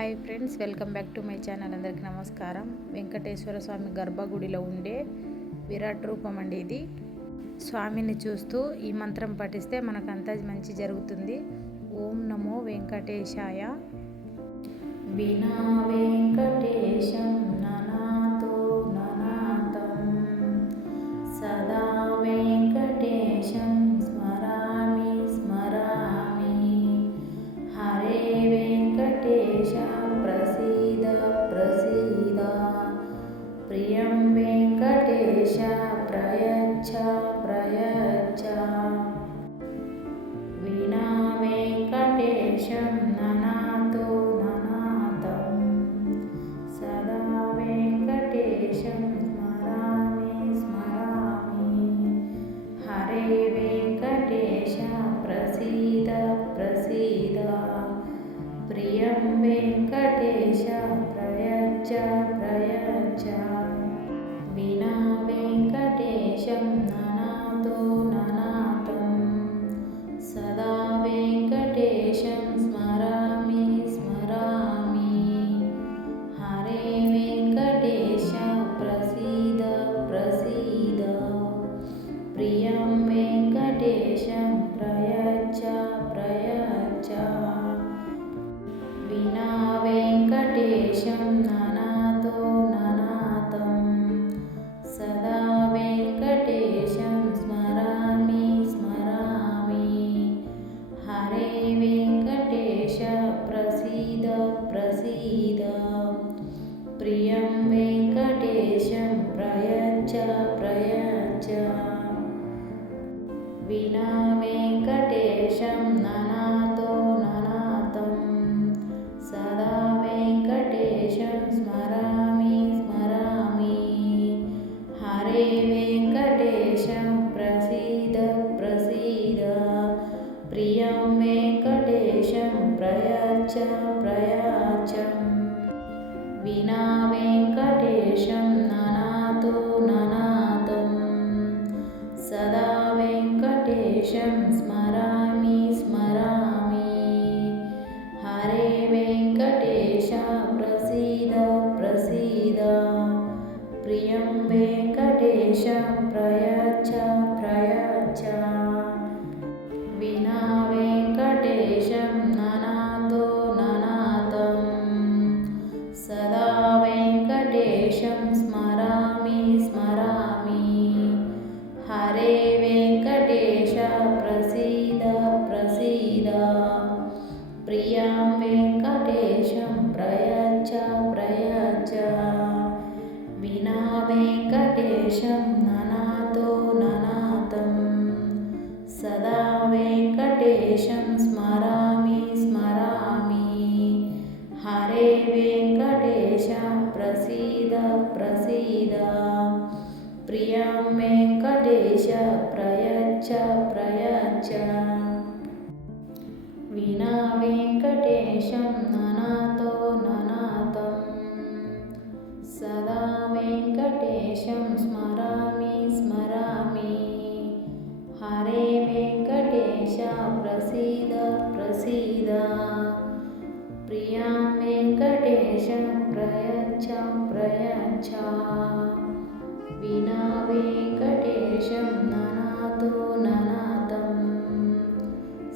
Hi friends, welcome back to my channel. అందరికీ నమస్కారం. వెంకటేశ్వర స్వామి గర్భగుడిలో ఉండే విరాట్ రూపం అండి ఇది. స్వామిని చూస్తూ ఈ మంత్రం పఠిస్తే మనకంతా మంచి జరుగుతుంది. ఓం నమో వెంకటేశాయ. వినా వెంకటేశం ననాతో ననాతం సదా వెంకటేశం స్మరామి స్మరామి. హరే వెంకటేశ ప్రసీద ప్రసీద. ప్రియం వెంకటేశ ప్రయచ్చ ప్రయచ్చ. వినా వెంకటేశం ననాతో ననాతం సదా వెంకటేశం స్మరామి స్మరామి. హరే వెంకటేశ ప్రసీద ప్రసీద. ప్రియం వెంకటేశ ప్రయచ్చ ప్రయచ్చ. వినా వెంకటేశం ననాతో ననాతం సదా వెంకటేశం స్మరామి స్మరామి. హరే వెంకటేశ ప్రసీద ప్రసీద. ప్రియం వెంకటేశం ప్రయచ్చ ప్రయచ్చ. వినా వెంకటేశం ననాతో ననాతం సదా వెంకటేశం స్మరామి స్మరామి. హరే వెంకటేశ ప్రసీద ప్రసీద. ప్రియం వెంకటేశం ప్రయచ్చ ప్రయచ్చ. వినా వెంకటేశం ననాతో ననాతం సదా వెంకటేశం స్మరామి స్మరామి. హరే వెంకటేశం ప్రసీద ప్రసీద. ప్రియం వెంకటేశం ప్రయచ్చ ప్రయచ్చ. వినా వెంకటేశం ననాతో ననాతం సదా వెంకటేశం స్మరామి స్మరామి. హరే వెంకటేశ ప్రసీద ప్రసీద. ప్రియం వెంకటేశ ప్రయచ్చ ప్రయచ్చ. వినా వెంకటేశం ననాతో ననాతం సదా వెంకటేశం స్మరామి స్మరామి. హరే వెంకటేశ ప్రసీద ప్రసీద. ప్రియం వెంకటేశం ప్రయచ్చ ప్రయచ్చ. వినా వెంకటేశం ననాతో ననాతం సదా వెంకటేశం స్మరామి స్మరామి. హరే వెంకటేశ ప్రసీద ప్రసీద. ప్రియం వెంకటేశ ప్రయచ్చ ప్రయచ్చ. వినా వెంకటేశం ననాతో ననాతం సదా వెంకటేశం స్మరామి స్మరామి. హరే వెంకటేశ ప్రసీద ప్రసీద. ప్రియం వెంకటేశ ప్రయచ్చ ప్రయచ్చ. వినా వెంకటేశం ననాతో ననాతం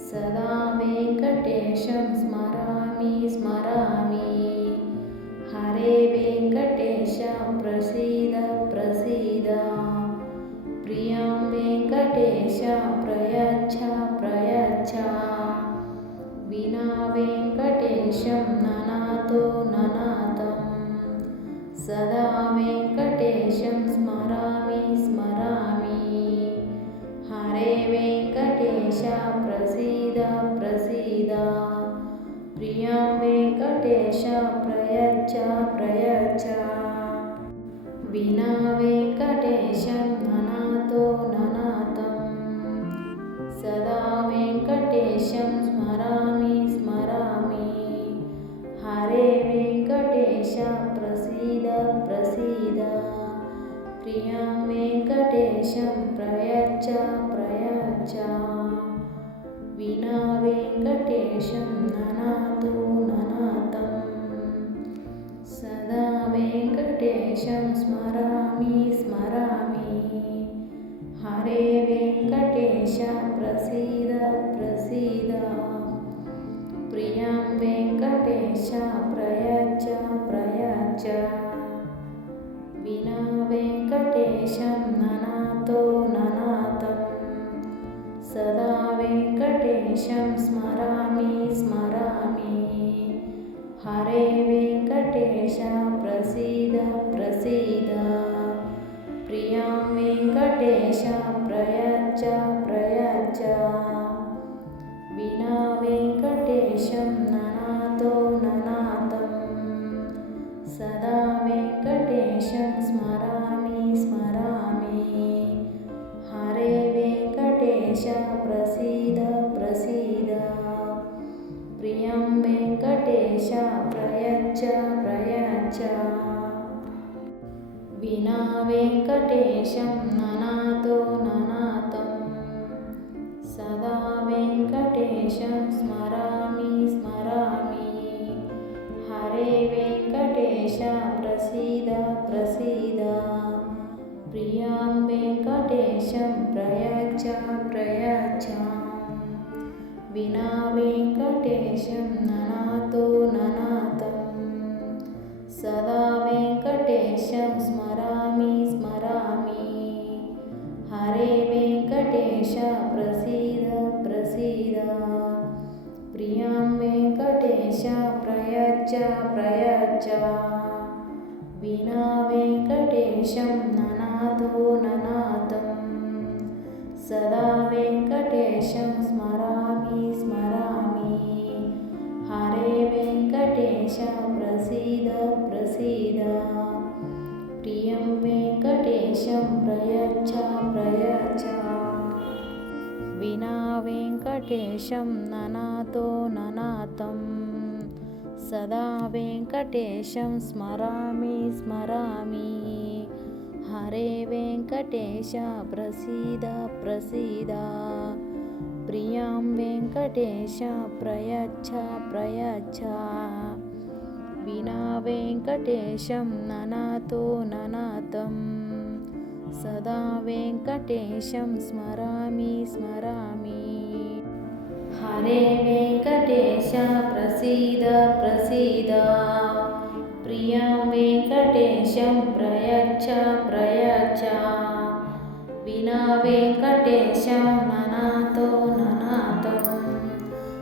సదా వెంకటేశం స్మరామి స్మరామి. హరే వెంకటేశ ప్రసీద ప్రసీద. ప్రియం వెంకటేశ ప్రయచ్చ ప్రయచ్చ. వినా వెంకటేశం ననాతో ననాతం సదా వెంకటేశం స్మరామి స్మరామి. హరే వెంకటేశ ప్రసీద ప్రసీద. ప్రియం వెంకటేశ ప్రయచ్చ ప్రయచ్చ. వినా వెంకటేశం ననాతో ననాతం సదా వెంకటేశం స్మరామి స్మరామి. హరే వెంకటేశ ప్రసీద ప్రసీద. ప్రియం వెంకటేశం ప్రయచ్చ ప్రయచ్చ. వినా వెంకటేశం ననాతో ననాతం वेङ्कटेशं स्मरामि स्मरामि। हरे वेङ्कटेश प्रसीद प्रसीद। प्रियं वेङ्कटेश प्रयच्छ प्रयच्छ। विना वेङ्कटेशं ननातो ननातं। सदा वेङ्कटेशं स्मरामि स्मरामि। हरे वेङ्कटेश प्रसीद प्रसीद। प्रियं वेङ्कटेश प्रयच्छ प्रयच्छ। विना वेङ्कटेशं ननातो ननातं। सदा वेङ्कटेशं स्मरामि स्मरामि। हरे वेङ्कटेश प्रसीद प्रसीद। प्रियं वेङ्कटेश प्रयच्छ प्रयच्छ। विना वेङ्कटेशं ननातो ननातं। सदा वेङ्कटेशं स्मरामि स्मरामि। हरे वेङ्कटेश प्रसीद प्रसीद। प्रियं वेङ्कटेशं प्रयच्छ प्रयच्छ। विना वेङ्कटेशं ननातो ननातं। सदा वेङ्कटेशं स्मरामि स्मरामि। हरे वेङ्कटेश प्रसीद प्रसीद। प्रियं वेङ्कटेश प्रयच्छ प्रयच्छ। विना वेङ्कटेशं ननातो ननातं। सदा वेङ्कटेशं स्मरामि स्मरामि। हरे वेङ्कटेश प्रसीद प्रसीद। प्रियं वेङ्कटेशं प्रयच्छ प्रयच्छ। विना वेङ्कटेशं ननातो ननातं। सदा वेङ्कटेशं स्मरामि स्मरामि। हरे वेङ्कटेश प्रसीद प्रसीद। प्रियं वेङ्कटेश प्रयच्छ प्रयच्छ। विना वेङ्कटेशं ननातो ननातं। सदा वेङ्कटेशं स्मरामि स्मरामि। हरे वेङ्कटेश प्रसीद प्रसीद। प्रियं वेङ्कटेशं प्रयच्छ प्रयच्छ। विना वेङ्कटेशं ननातो ननातं।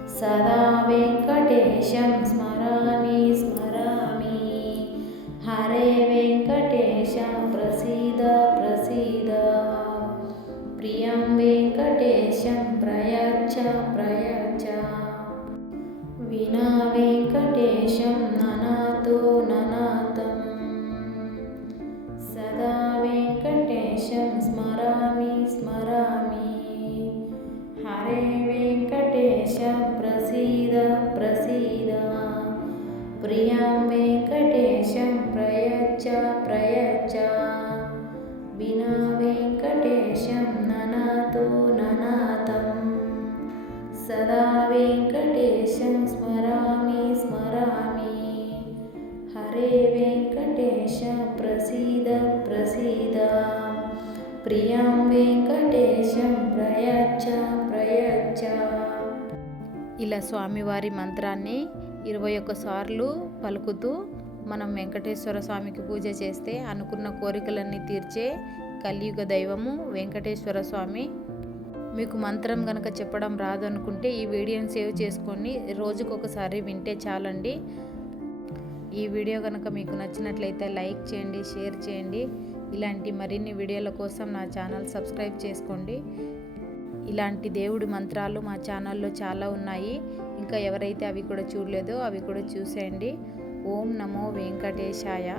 सदा वेङ्कटेशं स्मरामि स्मरामि। हरे वेङ्कटेश प्रसीद प्रसीद। प्रियं वेङ्कटेशं प्रयच्छ प्रयच्छ। विना वेङ्कटेशं ननातो ननातं। सदा वेङ्कटेशं स्मरामि स्मरामि। हरे वेङ्कटेश प्रसीद प्रसीद। प्रियं वेङ्कटेशं प्रयच्छ प्रयच्छ। विना वेङ्कटेशं ननातो ननातं। सदा वेङ्कटेशं स्मरामि स्मरामि। हरे वेङ्कटेश प्रसीद प्रसीद। प्रियं वेङ्कटेशं प्रयच्छ प्रयच्छ। ఇలా స్వామివారి మంత్రాన్ని 21 సార్లు పలుకుతూ మనం వెంకటేశ్వర స్వామికి పూజ చేస్తే అనుకున్న కోరికలన్నీ తీర్చే కలియుగ దైవము వెంకటేశ్వర స్వామి. మీకు మంత్రం కనుక చెప్పడం రాదు అనుకుంటే ఈ వీడియోని సేవ్ చేసుకొని రోజుకొకసారి వింటే చాలండి. ఈ వీడియో కనుక మీకు నచ్చినట్లయితే లైక్ చేయండి, షేర్ చేయండి. ఇలాంటి మరిన్ని వీడియోల కోసం నా ఛానల్ సబ్స్క్రైబ్ చేసుకోండి. ఇలాంటి దేవుడి మంత్రాలు మా ఛానల్లో చాలా ఉన్నాయి. ఇంకా ఎవరైతే అవి కూడా చూడలేదో అవి కూడా చూసేయండి. ఓం నమో వెంకటేశాయ.